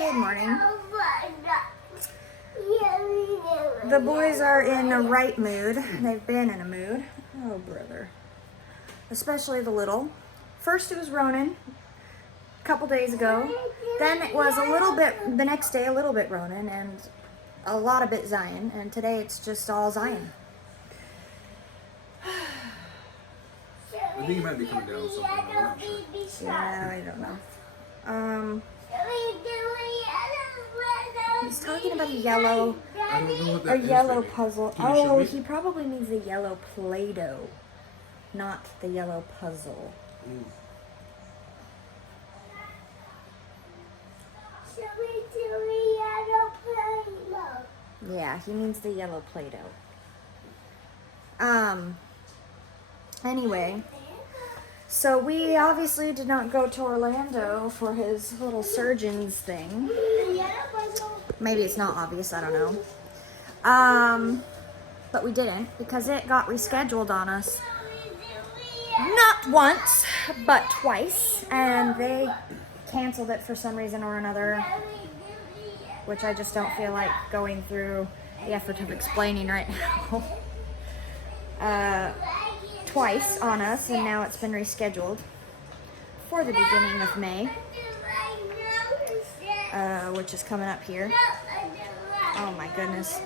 Good morning. The boys are in a right mood. They've been in a mood. Oh, brother. Especially the little. First it was Ronan a couple days ago. Then it was a little bit, the next day a little bit Ronan, and a lot of it Zion. And today it's just all Zion. I think he might be coming down with something. I'm not sure. Yeah, I don't know. He's talking about a yellow, I don't know what a that is. yellow Baby. puzzle. Can you show Oh, me? he probably means the yellow Play-Doh, not the yellow puzzle. Mm. Yeah, he means the yellow Play-Doh. Anyway, so we obviously did not go to Orlando for his little surgeon's thing. Maybe it's not obvious, I don't know. But we didn't because it got rescheduled on us. Not once, but twice. And they canceled it for some reason or another, which I just don't feel like going through the effort of explaining right now. Twice on us, and now it's been rescheduled for the beginning of May, which is coming up here. Oh my goodness.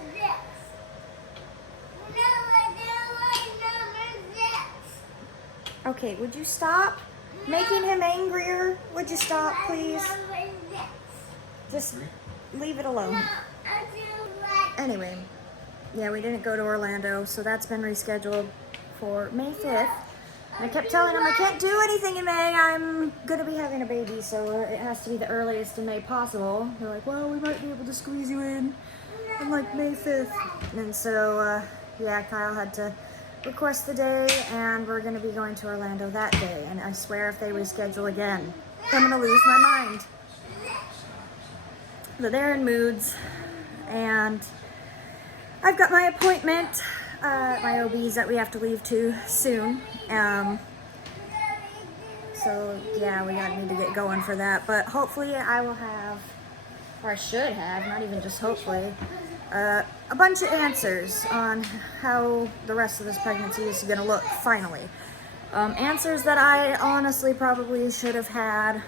Okay, would you stop making him angrier? Would you stop, please? Just leave it alone. Anyway, yeah, we didn't go to Orlando, so that's been rescheduled for May 5th. I kept telling him I can't do anything in May. I'm going to be having a baby, so it has to be the earliest in May possible. They're like, well, we might be able to squeeze you in on like May 5th. And so, yeah, Kyle had to request the day, and we're going to be going to Orlando that day. And I swear if they reschedule again, I'm going to lose my mind. But they're in moods, and I've got my appointment, my OBs that we have to leave to soon. So yeah, we need to get going for that. But hopefully I will have, or I should have, not even just hopefully, a bunch of answers on how the rest of this pregnancy is going to look finally. Answers that I honestly probably should have had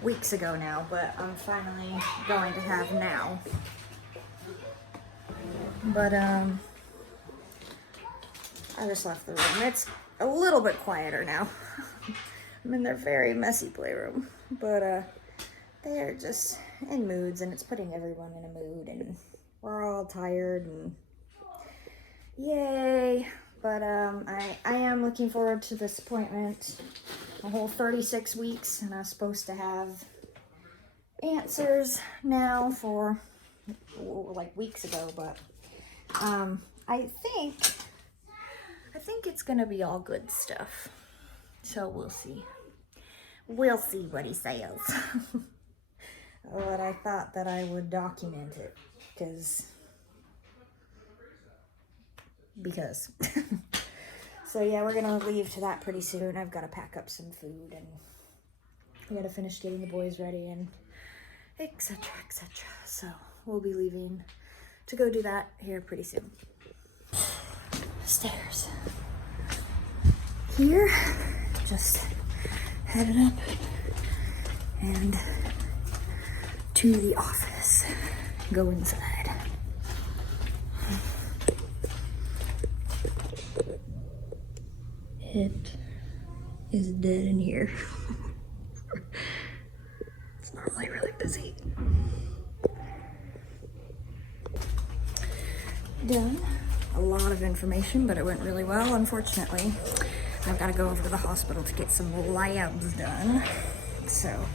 weeks ago now, but I'm finally going to have now. But I just left the room. It's a little bit quieter now. I'm in their very messy playroom, but they are just in moods, and it's putting everyone in a mood, and we're all tired, and yay. But I am looking forward to this appointment. A whole 36 weeks, and I was supposed to have answers now for like weeks ago, but I think it's gonna be all good stuff. So we'll see. We'll see what he says. But I thought that I would document it because so yeah, we're gonna leave to that pretty soon. I've got to pack up some food, and I gotta finish getting the boys ready, and etc, etc. So we'll be leaving to go do that here pretty soon. Stairs here, just headed up and to the office. Go inside. It is dead in here. It's normally really busy. Done. A lot of information, but it went really well, unfortunately. I've got to go over to the hospital to get some labs done. So,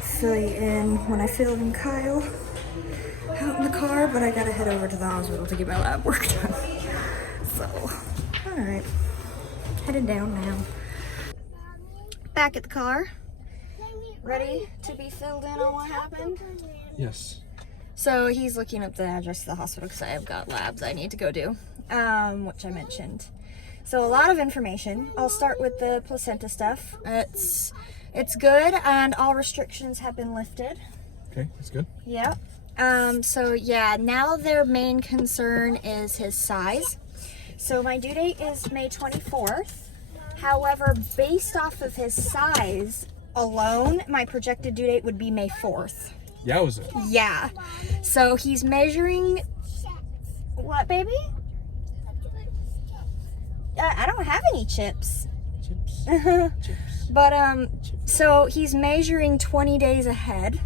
fill you in when I fill in Kyle out in the car, but I got to head over to the hospital to get my lab work done. So, alright. Headed down now. Back at the car. Ready to be filled in on what happened? Yes. So he's looking up the address of the hospital because I have got labs I need to go do, which I mentioned. So a lot of information. I'll start with the placenta stuff. It's good, and all restrictions have been lifted. Okay, that's good. Yep. So yeah, now their main concern is his size. So my due date is May 24th. However, based off of his size alone, my projected due date would be May 4th. Yowza. Yeah. So he's measuring... What, baby? I don't have any chips. Chips. Chips. But, so he's measuring 20 days ahead.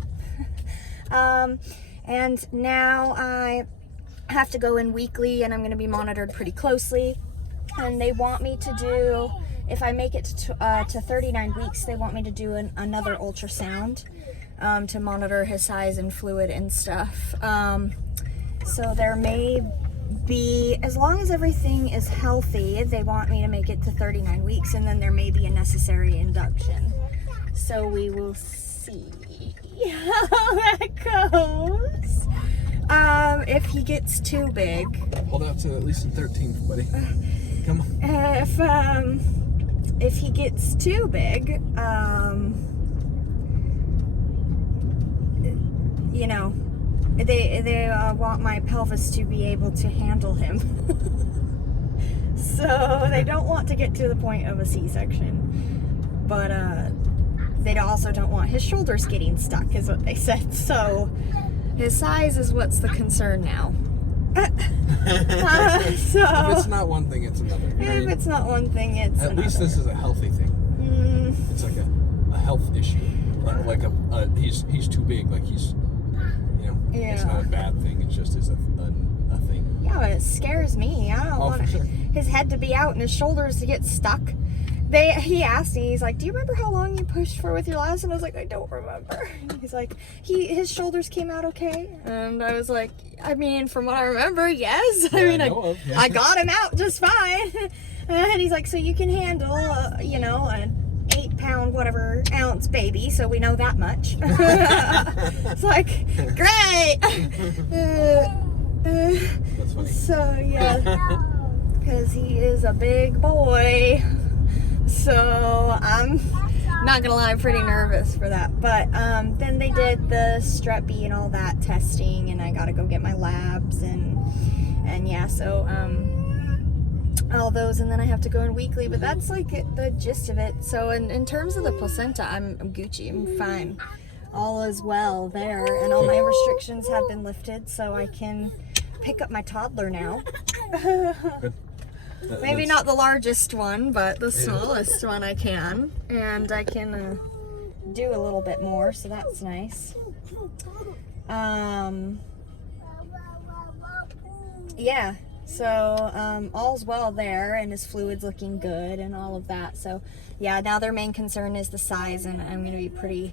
And now I have to go in weekly, and I'm going to be monitored pretty closely. And they want me to do, if I make it to 39 weeks, they want me to do another ultrasound to monitor his size and fluid and stuff. So there may be, as long as everything is healthy, they want me to make it to 39 weeks, and then there may be a necessary induction. So we will see how that goes. If he gets too big. Hold out to at least the 13th, buddy. Come on. If he gets too big, you know, they want my pelvis to be able to handle him. So they don't want to get to the point of a C-section. But they also don't want his shoulders getting stuck, is what they said. So his size is what's the concern now. So if it's not one thing, it's another. You know what I if mean? it's not one thing, it's At another. least this is a healthy thing. It's like a health issue. Like he's too big. Like he's, you know, it's not a bad thing. It just is a thing. Yeah, but it scares me. I don't want for sure. his head to be out and his shoulders to get stuck. He asked me, he's like, do you remember how long you pushed for with your last? And I was like, I don't remember. He's like, his shoulders came out okay. And I was like, I mean, from what I remember, yes. I mean, I got him out just fine. And he's like, so you can handle, you know, an 8-pound, whatever, ounce baby. So we know that much. It's like, great. That's funny. So, yeah. Because he is a big boy. So I'm not gonna lie, I'm pretty nervous for that. But then they did the Strep B and all that testing, and I gotta go get my labs and yeah. So all those, and then I have to go in weekly. But that's like the gist of it. So in terms of the placenta, I'm Gucci. I'm fine. All is well there, and all my restrictions have been lifted, so I can pick up my toddler now. Good. Maybe not the largest one, but the smallest one I can. And I can do a little bit more, so that's nice. Yeah, so all's well there, and his fluid's looking good and all of that. So yeah, now their main concern is the size, and I'm going to be pretty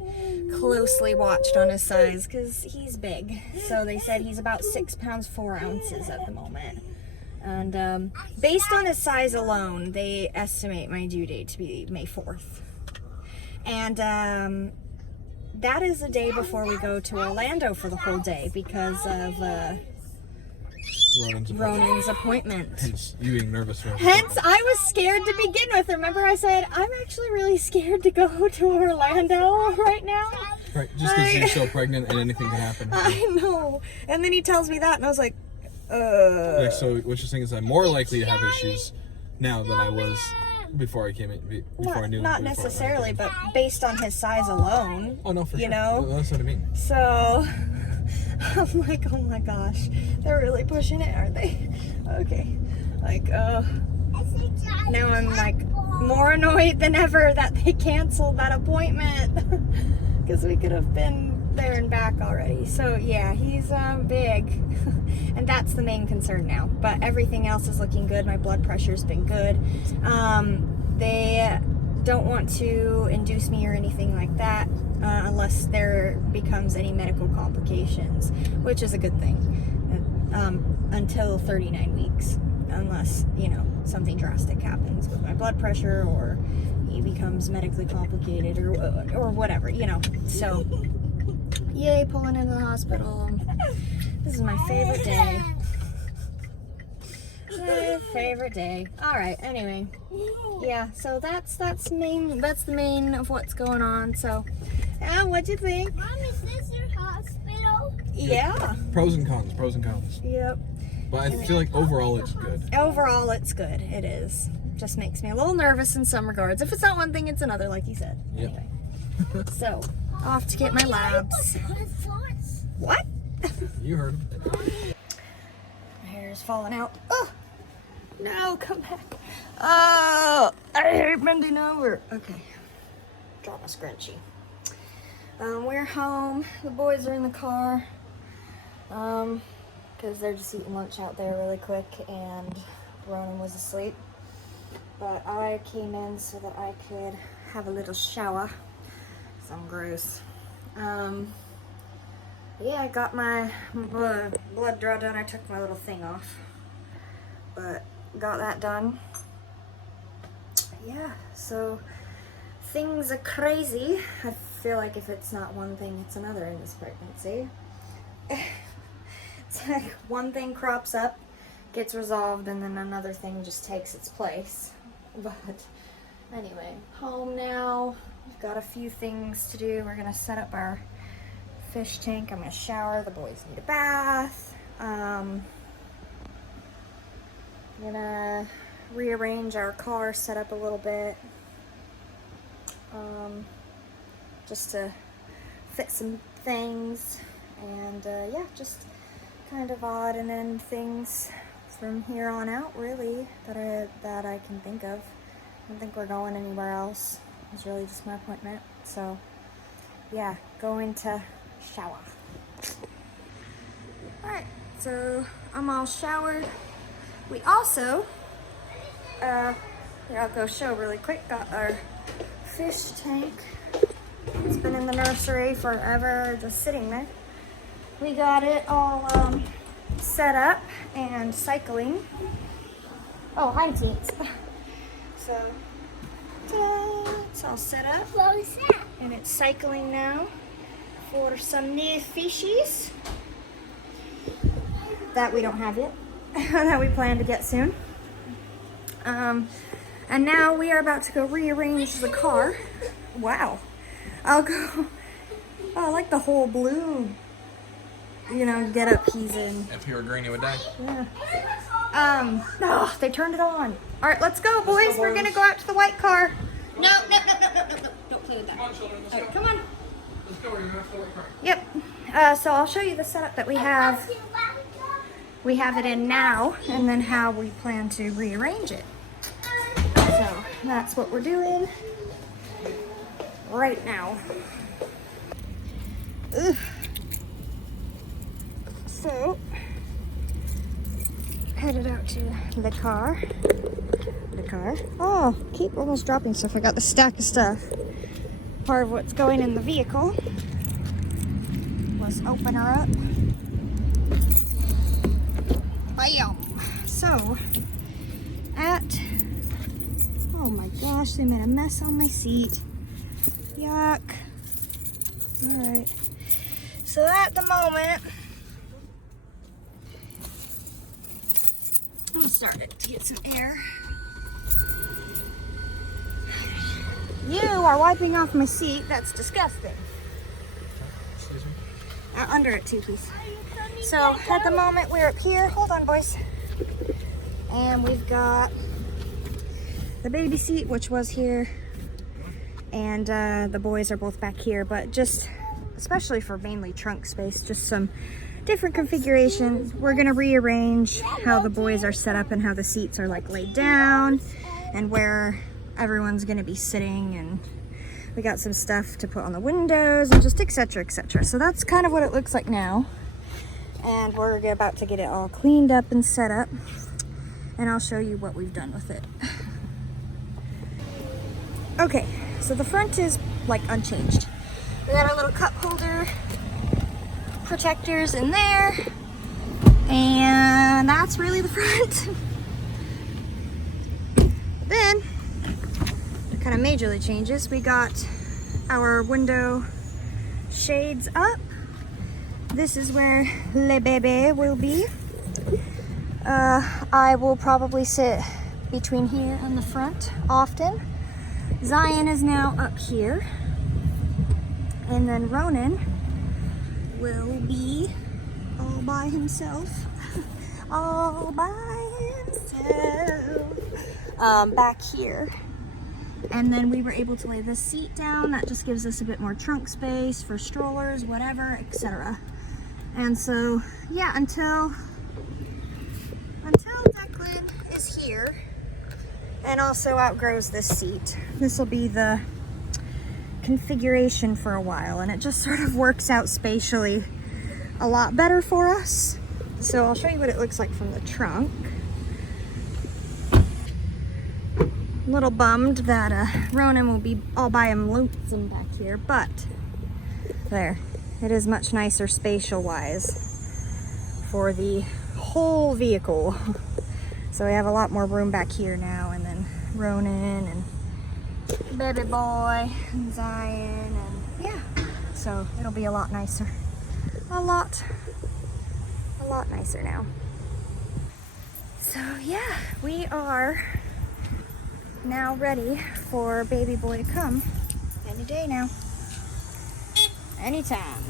closely watched on his size because he's big. So they said he's about 6 pounds 4 ounces at the moment. And based on his size alone, they estimate my due date to be May 4th. And that is the day before we go to Orlando for the whole day because of Ronan's appointment. Hence, you being nervous for Hence, I was scared to begin with. Remember I said, I'm actually really scared to go to Orlando right now? Right, just because you're so pregnant and anything can happen. I know. And then he tells me that, and I was like, Yeah, so what you're saying is I'm more likely to have issues now than I was before I came in, before I knew. Not necessarily, but based on his size alone. Oh no, for sure. You know? That's what I mean. So, I'm like, oh my gosh, they're really pushing it, aren't they? Okay, like, now I'm like more annoyed than ever that they canceled that appointment because we could have been there and back already. So yeah, he's big and that's the main concern now, but everything else is looking good. My blood pressure's been good. They don't want to induce me or anything like that unless there becomes any medical complications, which is a good thing, until 39 weeks, unless, you know, something drastic happens with my blood pressure or he becomes medically complicated or whatever, you know. So yay, pulling into the hospital. This is my favorite day. My favorite day. All right, anyway. Yeah, so that's the main of what's going on. So What'd you think? Mom, is this your hospital? Yeah. Pros and cons. Pros and cons. Yep. But I feel like overall it's good. Overall, it's good. It is. Just makes me a little nervous in some regards. If it's not one thing, it's another, like you said. Yep. Anyway. So, off to get my labs. What? You heard him. My hair is falling out. Oh! No, come back. Oh! I hate bending over. Okay. Drop my scrunchie. We're home. The boys are in the car. Because they're just eating lunch out there really quick, and Ronan was asleep. But I came in so that I could have a little shower. So I'm gross. Yeah, I got my blood draw done. I took my little thing off, but got that done. Yeah, so things are crazy. I feel like if it's not one thing, it's another in this pregnancy. It's like one thing crops up, gets resolved, and then another thing just takes its place. But anyway, home now. We've got a few things to do. We're gonna set up our fish tank. I'm gonna shower. The boys need a bath. I'm gonna rearrange our car, set up a little bit, just to fit some things, and yeah, just kind of odd and then things from here on out, really, that I can think of. I don't think we're going anywhere else. It's really just my appointment. So yeah, going to shower. Alright, so I'm all showered. We also here, I'll go show really quick, got our fish tank. It's been in the nursery forever, just sitting there. We got it all set up and cycling. Oh, hi teens. So, ta-da, it's all set up. What was that? And it's cycling now for some new fishies that we don't have yet, that we plan to get soon. And now we are about to go rearrange the car. Wow. I'll go, oh, I like the whole blue, you know, get up he's in. If you were green, you would die. Yeah. Oh, they turned it on. All right, let's go, boys. We're gonna go out to the white car. No, don't play with that. Come on, children, let's All right, go. come on. Let's go, we're gonna have to work hard. Yep. So I'll show you the setup that we have. We have it in now, and then how we plan to rearrange it. So that's what we're doing right now. Ugh. So, headed out to the car. Oh, keep almost dropping stuff. I got the stack of stuff. Part of what's going in the vehicle. Let's open her up. Bam! So, oh my gosh, they made a mess on my seat. Yuck. Alright. So at the moment, I'm gonna start it to get some air. You are wiping off my seat. That's disgusting. Excuse me? Under it too, please. So at the moment we're up here. Hold on, boys. And we've got the baby seat, which was here, and the boys are both back here. But just, especially for mainly trunk space, just some different configurations. We're gonna rearrange how the boys are set up and how the seats are like laid down, and where everyone's gonna be sitting, and we got some stuff to put on the windows and just etc. etc. So that's kind of what it looks like now, and we're about to get it all cleaned up and set up, and I'll show you what we've done with it. Okay, so the front is like unchanged. We got our little cup holder protectors in there, and that's really the front. Then kind of majorly changes. We got our window shades up. This is where Le Bebe will be. I will probably sit between here and the front often. Zion is now up here, And then Ronan will be all by himself. All by himself. Back here. And then we were able to lay this seat down. That just gives us a bit more trunk space for strollers, whatever, etc. And so, yeah, until Declan is here and also outgrows this seat, this will be the configuration for a while, and it just sort of works out spatially a lot better for us. So I'll show you what it looks like from the trunk. A little bummed that Ronan will be all by him lonesome back here, but there, it is much nicer spatial wise for the whole vehicle. So we have a lot more room back here now, and then Ronan and baby boy and Zion, and yeah, so it'll be a lot nicer. A lot nicer now. So yeah, we are now ready for baby boy to come any day now. Anytime.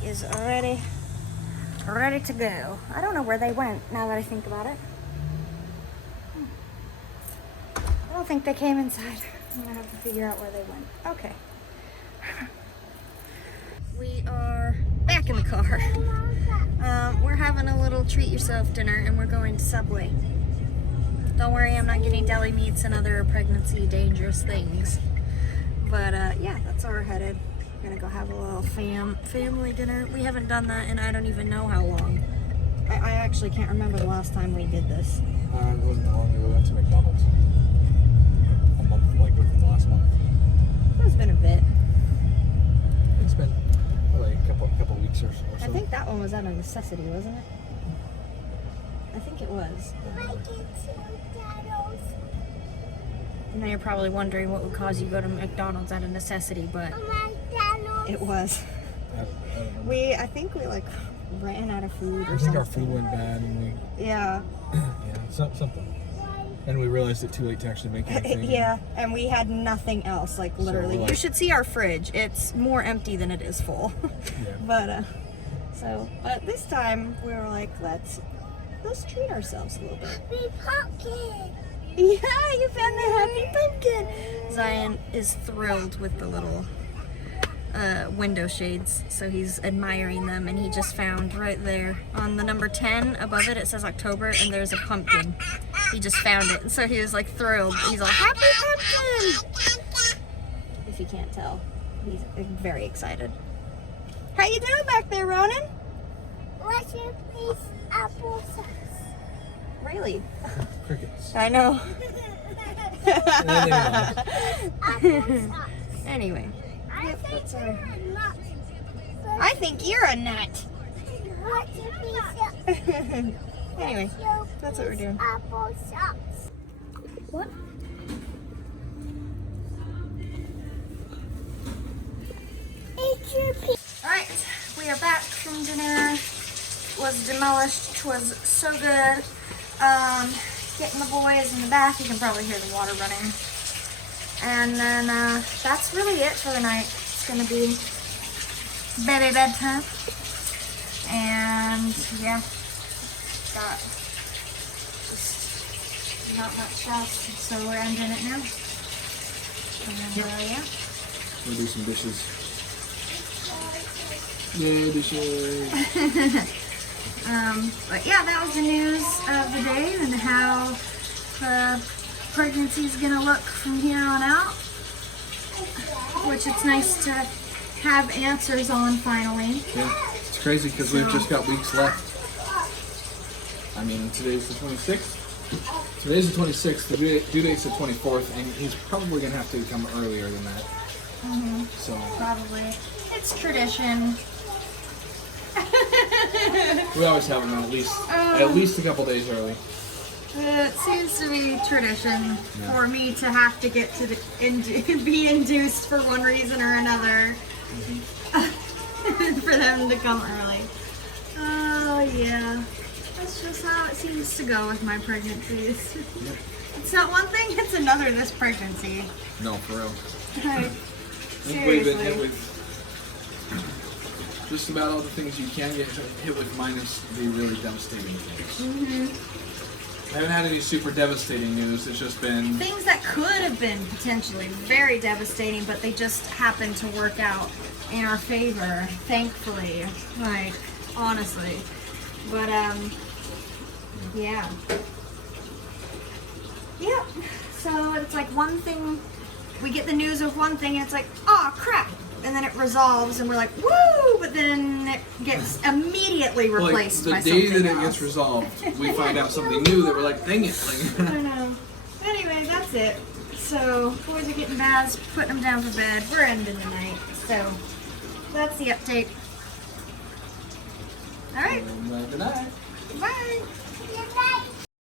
He is ready to go. I don't know where they went now that I think about it. I don't think they came inside. I'm gonna have to figure out where they went. Okay. We are back in the car. We're having a little treat yourself dinner, and we're going to Subway. Don't worry, I'm not getting deli meats and other pregnancy dangerous things. But yeah, that's where we're headed. We're gonna go have a little family dinner. We haven't done that in I don't even know how long. I actually can't remember the last time we did this. It wasn't that long ago we went to McDonald's. A month, like within the last month. It's been a bit. It's been like a couple weeks or so. I think that one was out of necessity, wasn't it? I think it was. And now you're probably wondering what would cause you to go to McDonald's out of necessity, but it was. I think we like ran out of food or I think something. our food went bad, and we Yeah. something. And we realized it too late to actually make anything. Yeah, and we had nothing else, like literally. So, You should see our fridge. It's more empty than it is full. Yeah. But this time we were like, let's treat ourselves a little bit. Happy pumpkin. Yeah, you found the happy pumpkin. Zion is thrilled with the little window shades, so he's admiring them, and he just found right there on the number 10 above it, it says October, and there's a pumpkin. He just found it, so he was like thrilled. He's all, happy pumpkin! If you can't tell, he's very excited. How you doing back there, Ronan? What's your piece applesauce? Really? Crickets. I know. Applesauce. Anyway. I think that's you're our- a nut. I think you're a nut. What's your piece Anyway, of that's what we're doing. applesauce? What? It's your piece. Alright, we are back from dinner. Was demolished, was so good. Getting the boys in the bath, you can probably hear the water running. And then that's really it for the night. It's gonna be baby bedtime. And yeah, got just not much else, so we're ending it now. And yeah. We'll do some dishes. Yeah, dishes. But yeah, that was the news of the day and how the pregnancy is gonna look from here on out, which it's nice to have answers on finally. Yeah, it's crazy because we've just got weeks left. I mean, today's the 26th. Today's the 26th. The due date's the 24th, and he's probably gonna have to come earlier than that. So Probably. It's tradition. we always have him at least a couple days early. It seems to be tradition for me to have to get to be induced for one reason or another. For them to come early. Oh yeah. That's just how it seems to go with my pregnancies. It's not one thing, it's another this pregnancy. No, for real. Right. think we've been hit Seriously. with just about all the things you can get hit with, minus the really devastating things. I haven't had any super devastating news. It's just been Things that could have been potentially very devastating, but they just happened to work out in our favor, thankfully. Like, honestly. But, yeah. Yep. So it's like one thing, we get the news of one thing and it's like, oh crap. And then it resolves and we're like, woo! But then it gets immediately like replaced the by day something that it else. gets resolved, we find out something new that we're like, dang it. I Like, don't know. Anyway, that's it. So, boys are getting baths, putting them down for bed. We're ending the night. So, that's the update. Alright, good night. bye.